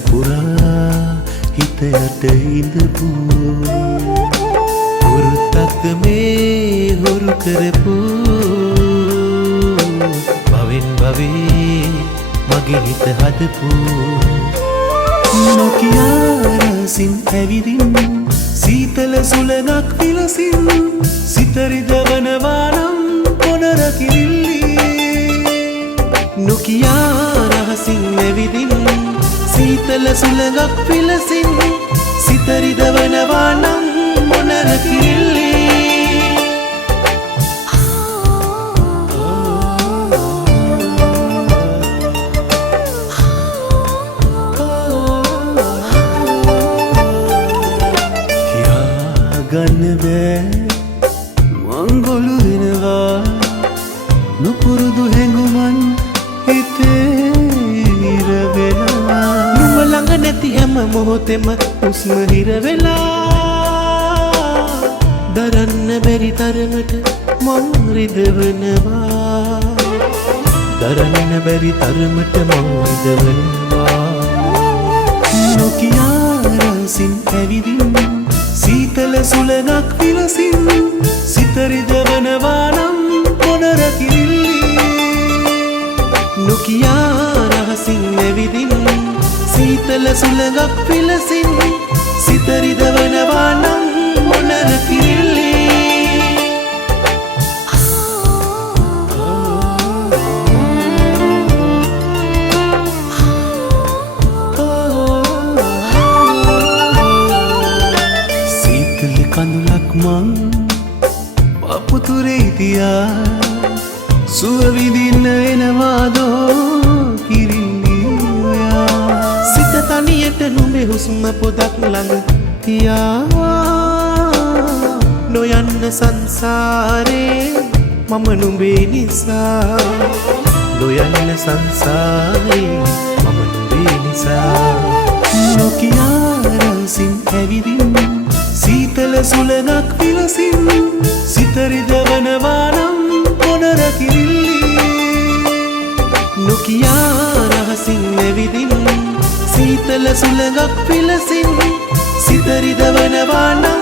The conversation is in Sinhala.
පුරා හිත යට ඉඳපු වෘත්තක්ද මේ හොරු කරපු භවෙන් භවේ මගේ හිත හදපු නොකියා රසින් ඇවිදින් සීතල සුළඟක් විලසින් සිත රිදවනවා නම් මොනර කිරිල්ලි නොකියා රහසින් ඇවිදින් සීතල සුළඟක් විලසින් සිත රිදවනවා නම් මොනර කිරිල්ලි ගන්න බෑ මංගොලු වෙනවා නුපුරුදු හැඟුමන් හිතේ හිර වෙලා නුඹ ළඟ නැති හැම මොහොතෙම හුස්ම හිර වෙලා දරන්න බැරි තරමට මං රිදවනවා දරන්න බැරි තරමට මං රිදවනවා නොකියා රසින් ඇවිදින් සීතල සුළඟක් විලසින් සිත රිදවනවා නම් මොනර කිරිල්ලි නොකියා රහසින් ඇවිදින් සීතල සුළඟක් විලසින් සිත රිදවනවා නම් මොනර කිරිල්ලි කඳුලක් මං පපුතුරේ තියා සුව විඳින්න එනවාදෝ කිරිල්ලි ඔයා සිත තනියට නුඹේ හුස්ම පොදක් ළඟ තියා නොයන්න සංසාරේ මම නුඹේ නිසා නොයන්න සංසාරේ මම නුඹේ නිසා නොකියා රසින් ඇවිදින් සීතල සුළඟක් විලසින් සිත රිදවනවා නම් මොනර කිරිල්ලි නොකියා රහසින් ඇවිදින් සීතල සුළඟක් විලසින් සිත රිදවනවා නම්